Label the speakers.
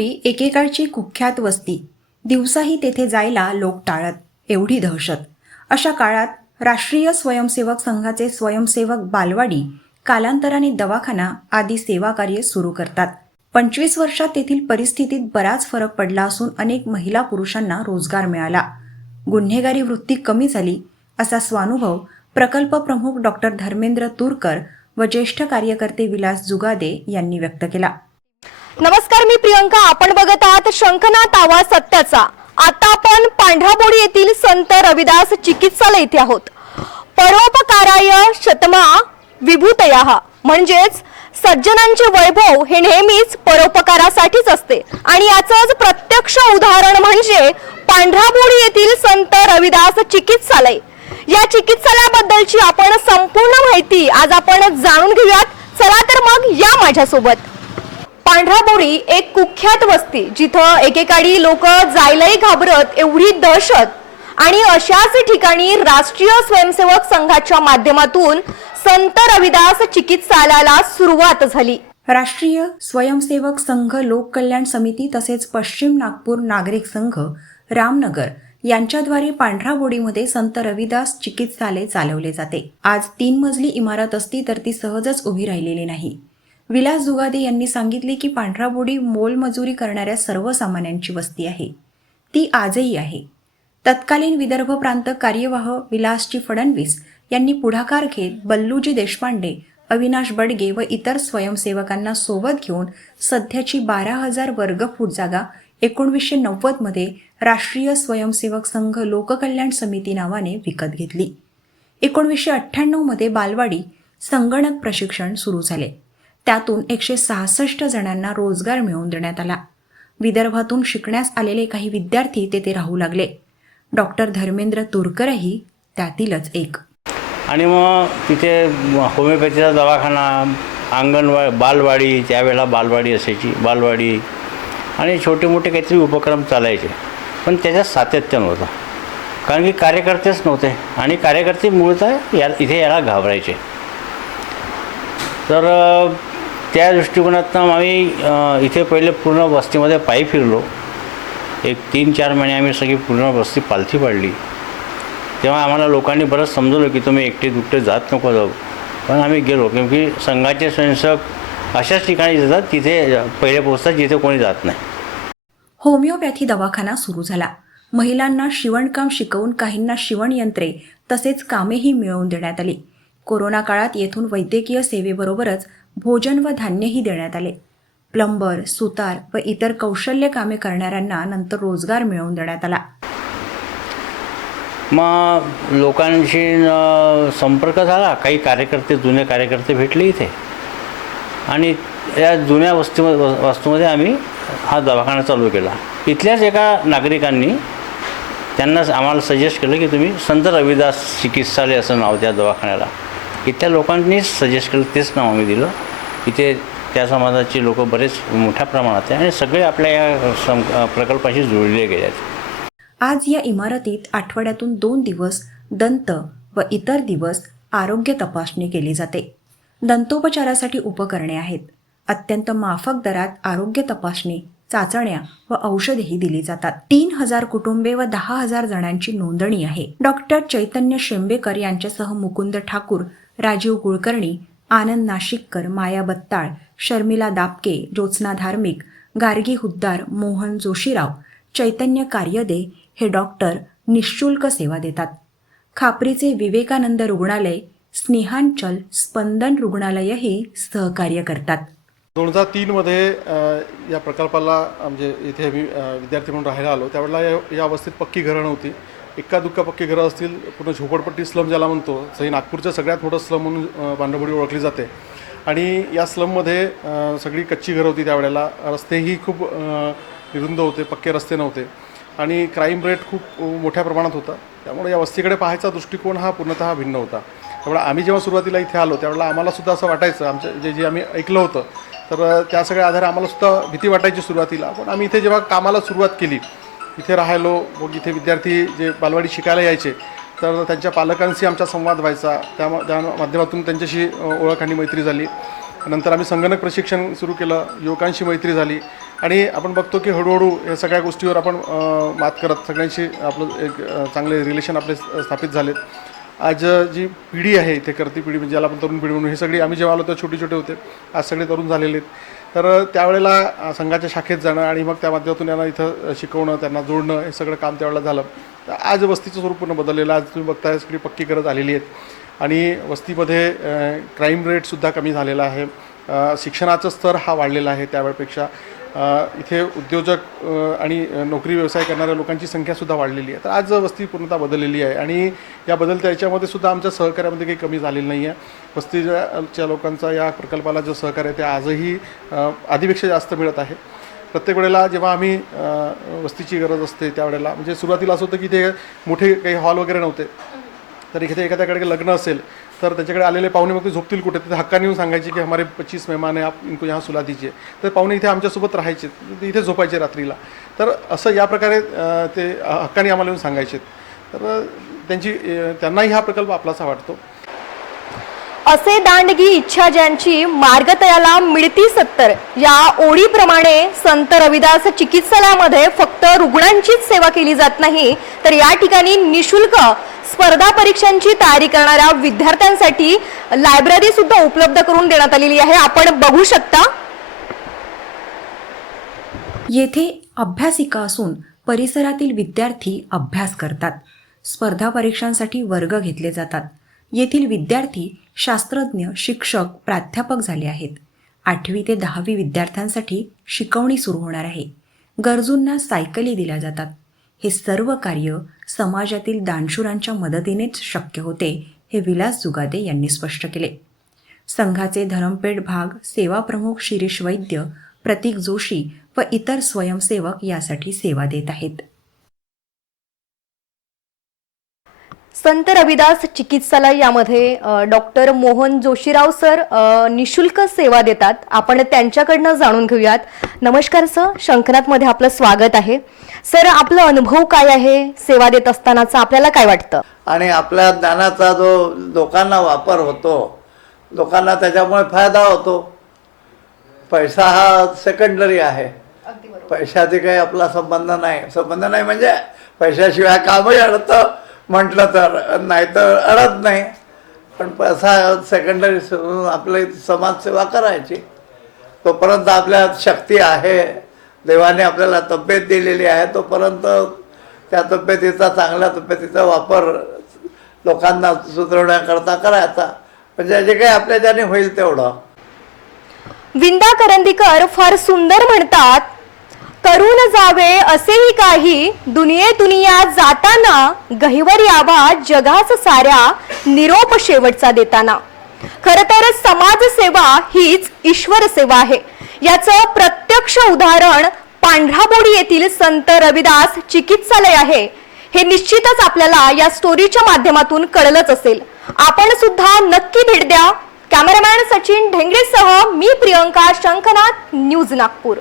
Speaker 1: एवढी एकेकाळची कुख्यात वस्ती. दिवसाही तेथे जायला लोक टाळत एवढी दहशत. अशा काळात राष्ट्रीय स्वयंसेवक संघाचे स्वयंसेवक बालवाडी कालांतराने दवाखाना आदी सेवाकार्य सुरू करतात. पंचवीस वर्षात तेथील परिस्थितीत बराच फरक पडला असून अनेक महिला पुरुषांना रोजगार मिळाला. गुन्हेगारी वृत्ती कमी झाली असा स्वानुभव प्रकल्प प्रमुख डॉक्टर धर्मेंद्र तुरकर व ज्येष्ठ कार्यकर्ते विलास जुगादे यांनी व्यक्त केला.
Speaker 2: नमस्कार मी प्रियंका. आपण बघत आहात शंखनाथ आवाज सत्याचा. आता आपण पांढराबोडी येथील संत रविदास चिकित्सालय इथे आहोत. परोपकाराय शतमा विभूतया. म्हणजेच सज्जनांचे वैभव हे नेहमीच परोपकारासाठीच असते. आणि याचंच प्रत्यक्ष उदाहरण म्हणजे पांढराबोडी येथील संत रविदास चिकित्सालय. या चिकित्सालयाबद्दलची आपण संपूर्ण माहिती आज आपण जाणून घेऊयात. चला तर मग या माझ्यासोबत. पांढराबोडी एक कुख्यात वस्ती जिथं एकेकाळी लोक जायलाही घाबरत एवढी दहशत आणि अशाच ठिकाणी राष्ट्रीय स्वयंसेवक संघाच्या माध्यमातून संत रविदास चिकित्सालयाला सुरुवात झाली.
Speaker 1: राष्ट्रीय स्वयंसेवक संघ लोककल्याण समिती तसेच पश्चिम नागपूर नागरिक संघ रामनगर यांच्याद्वारे पांढराबोडीमध्ये संत रविदास चिकित्सालय चालवले जाते. आज तीन मजली इमारत असती तर ती सहजच उभी राहिलेली नाही. विलास जुगादे यांनी सांगितले की पांढराबोडी मोलमजुरी करणाऱ्या सर्वसामान्यांची वस्ती आहे. ती आजही आहे. तत्कालीन विदर्भ प्रांत कार्यवाह विलासजी फडणवीस यांनी पुढाकार घेत बल्लूजी देशपांडे अविनाश बडगे व इतर स्वयंसेवकांना सोबत घेऊन सध्याची बारा हजार वर्गफूट जागा एकोणवीसशे नव्वदमध्ये राष्ट्रीय स्वयंसेवक संघ लोककल्याण समिती नावाने विकत घेतली. एकोणवीसशे अठ्ठ्याण्णवमध्ये बालवाडी संगणक प्रशिक्षण सुरू झाले. त्यातून एकशे सहासष्ट जणांना रोजगार मिळवून देण्यात आला. विदर्भातून शिकण्यास आलेले काही विद्यार्थी तेथे राहू लागले. डॉक्टर धर्मेंद्र तुरकरही त्यातीलच एक.
Speaker 3: आणि मग तिथे होमिओपॅथीचा दवाखाना अंगणवा बालवाडी त्यावेळेला बालवाडी असायची बालवाडी. आणि छोटे मोठे काहीतरी उपक्रम चालायचे. पण त्याच्यात सातत्य नव्हतं. कारण की कार्यकर्तेच नव्हते. आणि कार्यकर्ते मूळतः या इथे याला घाबरायचे. तर त्या दृष्टिकोनातनं आम्ही इथे पहिले पूर्ण वस्तीमध्ये पायी फिरलो. एक तीन चार महिने आम्ही सगळी पूर्ण वस्ती पालथी पाडली. तेव्हा आम्हाला लोकांनी बरंच समजवलं की तुम्ही एकटे दुकटे जात नको जाऊ. पण आम्ही गेलो की संघाचे स्वयंसेवक अशाच ठिकाणी जातात तिथे पहिले पोचतात जिथे कोणी जात नाही.
Speaker 1: होमिओपॅथी दवाखाना सुरू झाला. महिलांना शिवणकाम शिकवून काहींना शिवणयंत्रे तसेच कामेही मिळवून देण्यात आली. कोरोना काळात येथून वैद्यकीय सेवेबरोबरच भोजन व धान्यही देण्यात आले. प्लंबर सुतार व इतर कौशल्य कामे करणाऱ्यांना नंतर रोजगार मिळवून देण्यात आला.
Speaker 3: मग लोकांशी संपर्क झाला. काही कार्यकर्ते जुने कार्यकर्ते भेटले इथे. आणि या जुन्या वस्तू वस्तूमध्ये आम्ही हा दवाखाना चालू केला. इथल्याच एका नागरिकांनी त्यांना आम्हाला सजेस्ट केलं की तुम्ही संत रविदास चिकित्सालय असं नाव त्या दवाखान्याला. इथल्या लोकांनीच सजेस्ट केलं तेच नाव आम्ही दिलं. इथे त्या समाजाची लोक बरेच मोठ्या प्रमाणात आहे आणि सगळे आपल्या या सं प्रकल्पाशी जुळले गेले आहेत.
Speaker 1: आज या इमारतीत आठवड्यातून दोन दिवस दंत व इतर दिवस आरोग्य तपासणी केली जाते. दंतोपचारासाठी उपकरणे आहेत. अत्यंत माफक दरात आरोग्य तपासणी चाचण्या व औषधेही दिली जातात. तीन हजार कुटुंबे व दहा हजार जणांची नोंदणी आहे. डॉक्टर चैतन्य शेंबेकर यांच्यासह मुकुंद ठाकूर राजीव कुलकर्णी आनंद नाशिककर माया बत्ताळ शर्मिला दापके ज्योत्स्ना धार्मिक गार्गी हुद्दार मोहन जोशीराव चैतन्य कार्यदे हे डॉक्टर निशुल्क सेवा देतात. खापरीचे विवेकानंद रुग्णालय स्नेहांचल स्पंदन रुग्णालयही सहकार्य करतात.
Speaker 4: दोन हजार तीनमध्ये या प्रकल्पाला म्हणजे इथे मी विद्यार्थी म्हणून राहायला आलो. त्यावेळेला या या अवस्थेत पक्की घरं नव्हती. एक्का दुक्का पक्के घरं असतील पूर्ण झोपडपट्टी स्लम ज्याला म्हणतो तरी नागपूरचं सगळ्यात मोठं स्लम म्हणून बांधवडी ओळखली जाते. आणि या स्लममध्ये सगळी कच्ची घरं होती त्यावेळेला. रस्तेही खूप निरुंद होते पक्के रस्ते नव्हते. आणि क्राईम रेट खूप मोठ्या प्रमाणात होता. त्यामुळे या वस्तीकडे पाहायचा दृष्टिकोन हा पूर्णतः भिन्न होता. त्यामुळे आम्ही जेव्हा सुरुवातीला इथे आलो त्यावेळेला आम्हालासुद्धा असं वाटायचं आमचं जे जे आम्ही ऐकलं होतं. तर त्या सगळ्या आधारे आम्हालासुद्धा भीती वाटायची सुरुवातीला. पण आम्ही इथे जेव्हा कामाला सुरुवात केली इथे राहायलो मग इथे विद्यार्थी जे बालवाडी शिकायला यायचे तर त्यांच्या पालकांशी आमचा संवाद व्हायचा. त्या त्या माध्यमातून त्यांच्याशी ओळख आणि मैत्री झाली. नंतर आम्ही संगणक प्रशिक्षण सुरू केलं युवकांशी मैत्री झाली. आणि आपण बघतो की हळूहळू या सगळ्या गोष्टीवर आपण मात करत सगळ्यांशी आपलं एक चांगले रिलेशन आपले स्थापित झालेत. आज जी पिढी आहे इथे करती पिढी म्हणजे ज्याला आपण तरुण पिढी म्हणून हे सगळी आम्ही जेव्हा आलो तेव्हा छोटे छोटे होते. आज सगळे तरुण झालेले आहेत. तर त्यावेळेला संघाच्या शाखेत जाणं आणि मग त्या माध्यमातून यांना इथं शिकवणं त्यांना जोडणं हे सगळं काम त्यावेळेला झालं. तर आज वस्तीचं स्वरूप पूर्ण बदललेलं आज तुम्ही बघताय सगळी पक्की गरज आलेली आहेत. आणि वस्तीमध्ये क्राईम रेटसुद्धा कमी झालेला आहे. शिक्षणाचा शिक्षणाचं स्तर हा वाढलेला आहे त्यावेळेपेक्षा. इथे उद्योजक आणि नोकरी व्यवसाय करणाऱ्या लोकांची संख्यासुद्धा वाढलेली आहे. तर आज वस्ती पूर्णतः बदललेली आहे आणि या बदलत्या याच्यामध्ये सुद्धा आमच्या सहकार्यामध्ये काही कमी झालेलं नाही आहे. वस्तीच्या लोकांचा या प्रकल्पाला जो सहकार्य आहे ते आजही आधीपेक्षा जास्त मिळत आहे. प्रत्येक वेळेला जेव्हा आम्ही वस्तीची गरज असते त्यावेळेला म्हणजे सुरुवातीला असं होतं की ते मोठे काही हॉल वगैरे नव्हते. तर इथे एखाद्याकडे लग्न असेल तर त्याच्याकडे आलेले पाहुणे मग ते झोपतील कुठे? तिथे हक्काने येऊन सांगायचे की हमारे पच्चीस मेहमान आहे आप इनको यहाँ सुला दीजिए. तर पाहुणे इथे आमच्यासोबत राहायचे इथे झोपायचे रात्रीला. तर असं या प्रकारे ते हक्काने आम्हाला येऊन सांगायचे. तर त्यांची त्यांनाही हा प्रकल्प आपलासा वाटतो.
Speaker 2: असे दांडगी इच्छा ज्यांची मार्गतयाला मिळती सत्तर. या ओळीप्रमाणे संत रविदास चिकित्सालयामध्ये फक्त रुग्णांचीच सेवा केली जात नाही तर या ठिकाणी निशुल्क स्पर्धा परीक्षांची तयारी करणाऱ्या विद्यार्थ्यांसाठी लायब्ररी सुद्धा उपलब्ध करून देण्यात आलेली आहे. आपण बघू शकता.
Speaker 1: येथे अभ्यासिका असून परिसरातील विद्यार्थी अभ्यास करतात. स्पर्धा परीक्षांसाठी वर्ग घेतले जातात. येथील विद्यार्थी शास्त्रज्ञ शिक्षक प्राध्यापक झाले आहेत. आठवी ते दहावी विद्यार्थ्यांसाठी शिकवणी सुरू होणार आहे. गरजूंना सायकली दिल्या जातात. हे सर्व कार्य समाजातील दानशूरांच्या मदतीनेच शक्य होते हे विलास जुगादे यांनी स्पष्ट केले. संघाचे धरमपेठ भाग सेवा प्रमुख शिरीष वैद्य प्रतीक जोशी व इतर स्वयंसेवक यासाठी सेवा देत आहेत.
Speaker 2: संत रविदास चिकित्सालय यामध्ये डॉक्टर मोहन जोशीराव सर निशुल्क सेवा देतात. आपण त्यांच्याकडनं जाणून घेऊयात. नमस्कार सर शंखनाथमध्ये आपलं स्वागत आहे. सर आपला अनुभव काय आहे? सेवा देत असतानाचा आपल्याला काय वाटतं?
Speaker 5: आणि आपल्या ज्ञानाचा जो लोकांना वापर होतो लोकांना त्याच्यामुळे फायदा होतो. पैसा हा सेकंडरी आहे. पैशाचे काही आपला संबंध नाही. संबंध नाही म्हणजे पैशाशिवाय कामही अडतं. म्हटलं तर नाही तर अडत नाही. पण पैसा सेकंडरी सोडून आपली समाजसेवा करायची. तोपर्यंत आपल्यात शक्ती आहे. देवाने आपल्याला तब्येत दिलेली आहे. तोपर्यंत त्या तब्येतीचा चांगल्या तब्येतीचा वापर लोकांना सुधारण्याकरता करायचा. म्हणजे जे काही आपल्या ज्याने होईल तेवढं.
Speaker 2: विंदा करंदीकर फार सुंदर म्हणतात करून जावे असेही काही दुनिये दुनिया जाताना गहिवर यावा जगाच साऱ्या निरोप शेवटचा देताना. खर तर समाजसेवा हीच ईश्वर सेवा आहे. याचं प्रत्यक्ष उदाहरण पांढराबोडी येथील संत रविदास चिकित्सालय आहे. हे निश्चितच आपल्याला या स्टोरीच्या माध्यमातून कळलंच असेल. आपण सुद्धा नक्की भेट द्या. कॅमेरामॅन सचिन ढेंगडेसह मी प्रियंका शंखनाथ न्यूज नागपूर.